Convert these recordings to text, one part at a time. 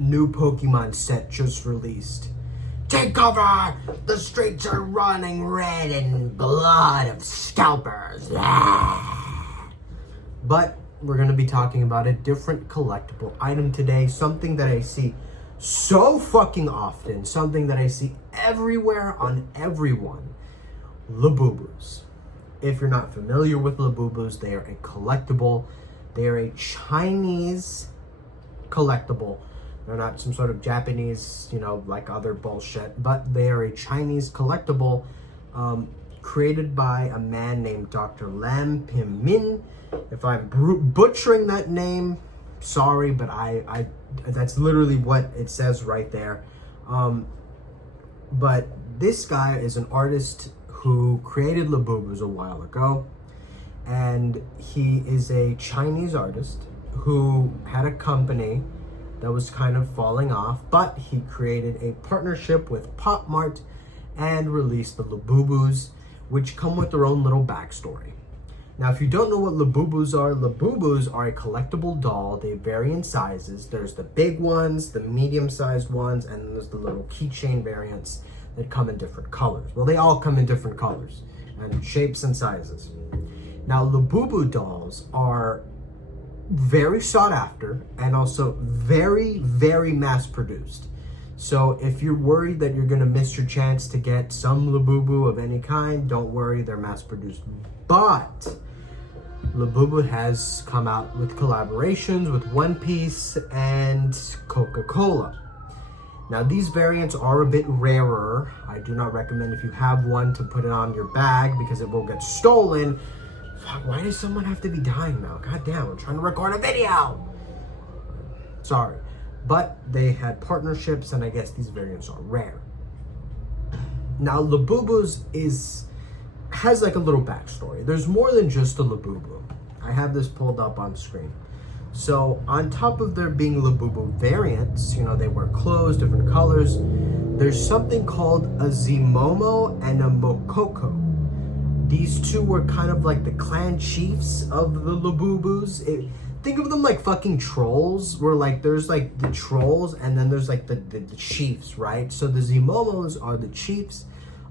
new Pokemon set just released. Take cover! The streets are running red in blood of scalpers. But we're going to be talking about a different collectible item today. Something that I see so fucking often. Something that I see everywhere on everyone. Labubus. If you're not familiar with labubus, they are a collectible. They are a Chinese collectible. They're not some sort of Japanese, like other bullshit, but they are a Chinese collectible created by a man named Dr. Lam Pim Min. If I'm butchering that name, sorry, but I that's literally what it says right there. But this guy is an artist who created labubus a while ago, and he is a Chinese artist who had a company that was kind of falling off, but he created a partnership with Pop Mart and released the labubus, which come with their own little backstory. Now, if you don't know what labubus are a collectible doll. They vary in sizes. There's the big ones, the medium-sized ones, and then there's the little keychain variants that come in different colors. Well, they all come in different colors and shapes and sizes. Now, labubu dolls are very sought after and also very, very mass produced. So if you're worried that you're gonna miss your chance to get some labubu of any kind, don't worry, they're mass produced. But Labubu has come out with collaborations with One Piece and Coca-Cola. Now these variants are a bit rarer. I do not recommend, if you have one, to put it on your bag because it will get stolen. Fuck, why does someone have to be dying now? God damn, I'm trying to record a video. Sorry. But they had partnerships, and I guess these variants are rare. Now, Labubus has like a little backstory. There's more than just a Labubu. I have this pulled up on screen. So, on top of there being Labubu variants, they wear clothes, different colors, there's something called a Zimomo and a Mokoko. These two were kind of like the clan chiefs of the Labubus. Think of them like fucking trolls, where like there's like the trolls and then there's like the chiefs, right? So the Zimomos are the chiefs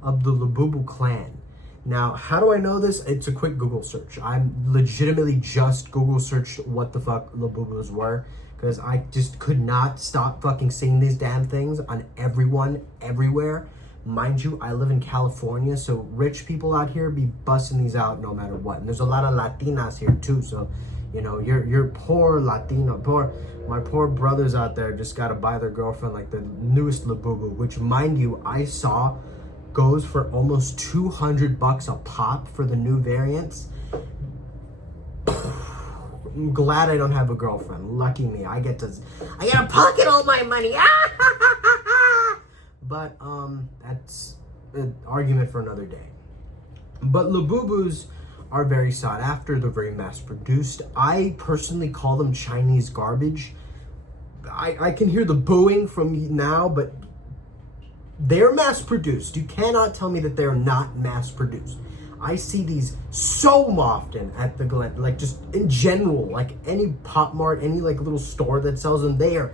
of the Labubu clan. Now, how do I know this? It's a quick Google search. I'm legitimately just Google searched what the fuck Labubus were, because I just could not stop fucking seeing these damn things on everyone, everywhere. Mind you, I live in California, so rich people out here be busting these out no matter what. And there's a lot of Latinas here too, so your poor Latino, my poor brothers out there just gotta buy their girlfriend like the newest Labubu, which, mind you, I saw goes for almost $200 a pop for the new variants. I'm glad I don't have a girlfriend. Lucky me. I get to pocket all my money. But that's an argument for another day. But Labubus are very sought after. They're very mass produced. I personally call them Chinese garbage. I can hear the booing from you now, but they're mass produced. You cannot tell me that they're not mass produced. I see these so often at the Glen, like just in general, like any Pop Mart, any like little store that sells them, they are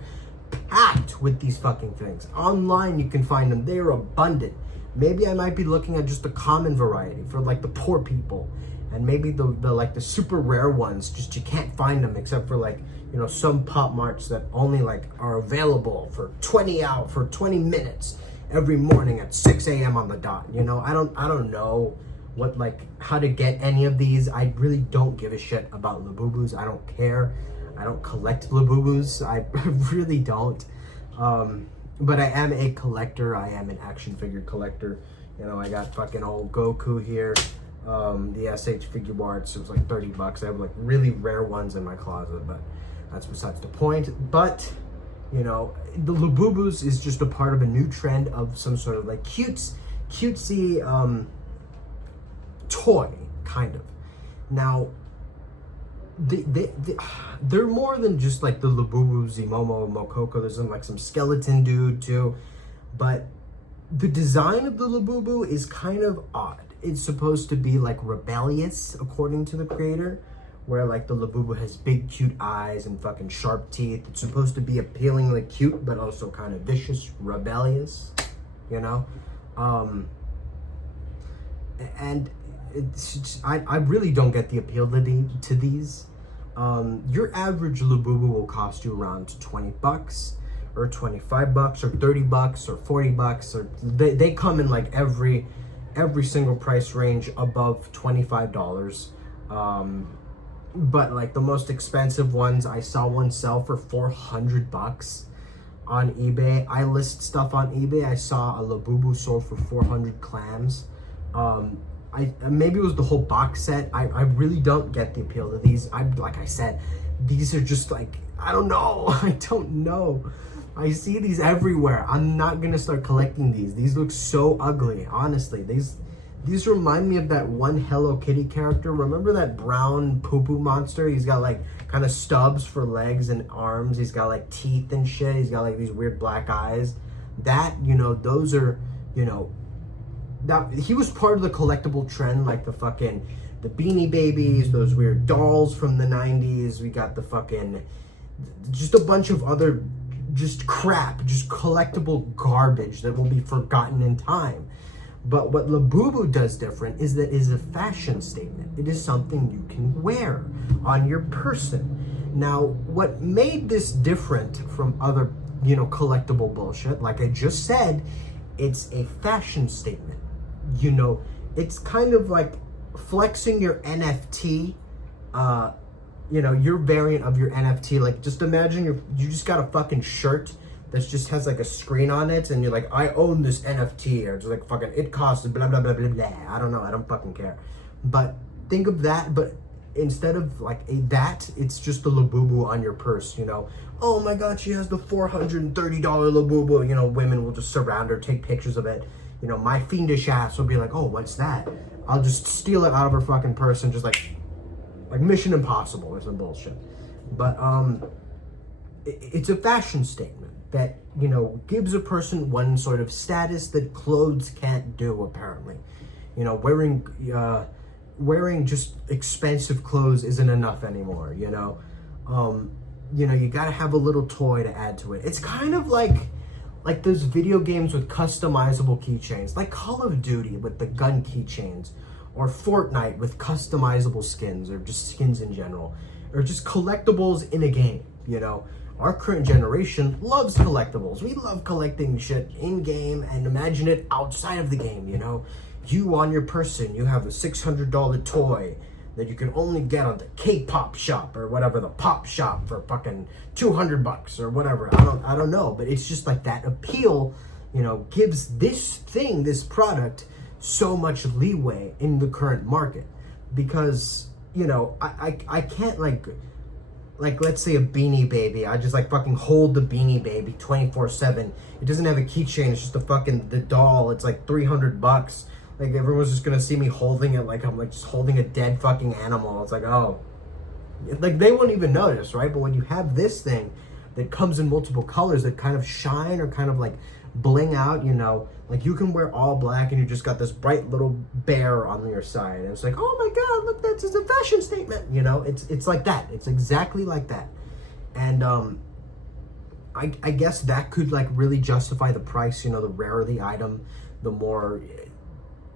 packed with these fucking things. Online you can find them. They are abundant. Maybe I might be looking at just the common variety for like the poor people, and maybe the like the super rare ones, just you can't find them except for like some Pop Marts that only like are available for 20 minutes every morning at 6 a.m. on the dot. I don't know what, like, how to get any of these. I really don't give a shit about Labubus. I don't care. I don't collect Labubus. I really don't. But I am a collector. I am an action figure collector. I got fucking old Goku here. The SH figure arts, it was like $30. I have like really rare ones in my closet, but that's besides the point. But the Labubus is just a part of a new trend of some sort of like cutesy toy, kind of. Now, they're more than just like the Labubu, Zimomo, Mokoko. There's like some skeleton dude too, but the design of the Labubu is kind of odd. It's supposed to be like rebellious, according to the creator, where like the labubu has big cute eyes and fucking sharp teeth. It's supposed to be appealingly cute but also kind of vicious, rebellious, you know. And I really don't get the appeal to these. Your average labubu will cost you around $20 or $25 or $30 or $40, or they come in like every single price range above $25. But like the most expensive ones, I saw one sell for $400 on eBay. I list stuff on eBay. I saw a labubu sold for 400 clams. Maybe it was the whole box set. I really don't get the appeal to these. Like I said, these are just like, I don't know. I don't know. I see these everywhere. I'm not gonna start collecting these. These look so ugly, honestly. These remind me of that one Hello Kitty character. Remember that brown poo-poo monster? He's got like kind of stubs for legs and arms. He's got like teeth and shit. He's got like these weird black eyes. That, you know, those are, you know, that he was part of the collectible trend, like the Beanie Babies, those weird dolls from the 90s. We got the fucking, just a bunch of other just crap, just collectible garbage that will be forgotten in time. But what labubu does different is that it is a fashion statement. It is something you can wear on your person. Now, what made this different from other, you know, collectible bullshit, like I just said, it's a fashion statement. You know, it's kind of like flexing your NFT, you know, your variant of your NFT. Like, just imagine you just got a fucking shirt that just has like a screen on it, and you're like, I own this NFT, or just like fucking, it costs blah blah blah blah blah. I don't know, I don't fucking care. But think of that, but instead of like that, it's just a labubu on your purse, you know. Oh my god, she has the $430 labubu. You know, women will just surround her, take pictures of it. You know, my fiendish ass will be like, oh, what's that? I'll just steal it out of her fucking purse and just like Mission Impossible or some bullshit. But it's a fashion statement that, you know, gives a person one sort of status that clothes can't do, apparently. You know, wearing just expensive clothes isn't enough anymore, you know. You know, you gotta have a little toy to add to it. It's kind of like those video games with customizable keychains, like Call of Duty with the gun keychains, or Fortnite with customizable skins, or just skins in general, or just collectibles in a game, you know. Our current generation loves collectibles. We love collecting shit in-game and imagine it outside of the game, you know. You on your person, you have a $600 toy that you can only get on the K-pop shop or whatever, the pop shop, for fucking $200 or whatever. I don't know, but it's just like that appeal, you know, gives this product so much leeway in the current market. Because, you know, I can't like let's say a Beanie Baby, I just like fucking hold the Beanie Baby 24/7. It doesn't have a keychain, it's just the doll. It's like $300. Like, everyone's just gonna see me holding it like I'm like just holding a dead fucking animal. It's like, oh, like they won't even notice, right? But when you have this thing that comes in multiple colors that kind of shine or kind of like bling out, you know, like you can wear all black and you just got this bright little bear on your side, and it's like, oh my god, look, that's a fashion statement, you know. It's like that. It's exactly like that. And I guess that could like really justify the price, you know. The rarer the item, the more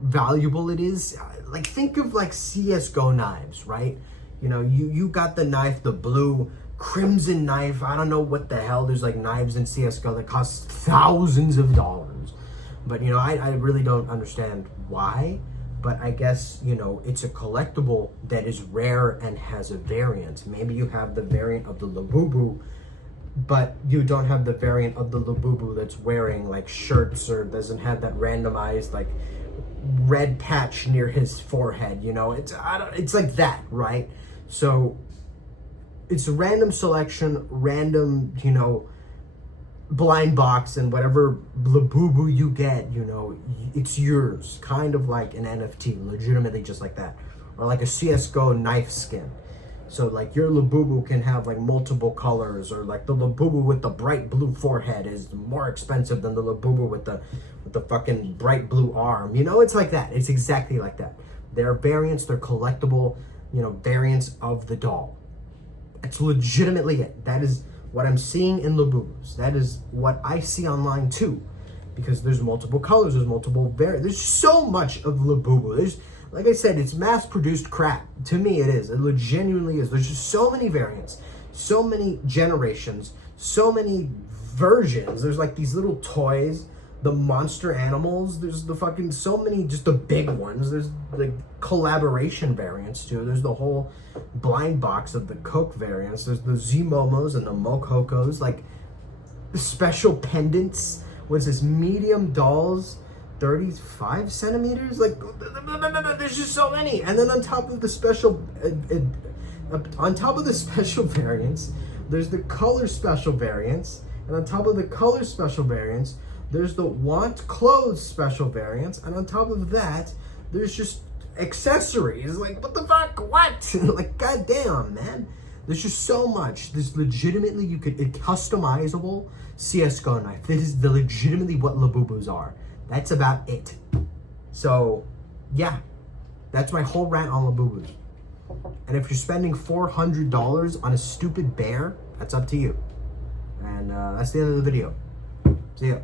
valuable it is. Like, think of like CS:GO knives, right? You know, you got the knife, the blue crimson knife. I don't know what the hell. There's like knives in CS:GO that cost thousands of dollars. But, you know, I really don't understand why. But I guess, you know, it's a collectible that is rare and has a variant. Maybe you have the variant of the labubu, but you don't have the variant of the labubu that's wearing like shirts or doesn't have that randomized like red patch near his forehead, you know. It's like that, right? So it's a random selection, random, you know, blind box, and whatever labubu you get, you know, it's yours. Kind of like an NFT, legitimately just like that. Or like a CS:GO knife skin. So like your labubu can have like multiple colors, or like the labubu with the bright blue forehead is more expensive than the labubu with the fucking bright blue arm. You know, it's like that. It's exactly like that. They're variants, they're collectible. variants of the doll. That's legitimately it. That is what I'm seeing in Labubus. That is what I see online too, because there's multiple colors, there's multiple there's so much of Labubu. There's, like I said, it's mass-produced crap. To me, it is. It genuinely is. There's just so many variants, so many generations, so many versions. There's like these little toys, the monster animals. There's the fucking so many, just the big ones. There's the collaboration variants too. There's the whole blind box of the Coke variants. There's the Z-Momos and the Mokokos, like the special pendants. What's this? Medium dolls, 35 centimeters? Like, there's just so many. And then on top of the special variants, there's the color special variants. And on top of the color special variants, there's the want clothes special variants. And on top of that, there's just accessories. Like, what the fuck? What? Like, goddamn, man. There's just so much. There's legitimately, a customizable CSGO knife. This is legitimately what Labubus are. That's about it. So, yeah. That's my whole rant on Labubus. And if you're spending $400 on a stupid bear, that's up to you. And that's the end of the video. See ya.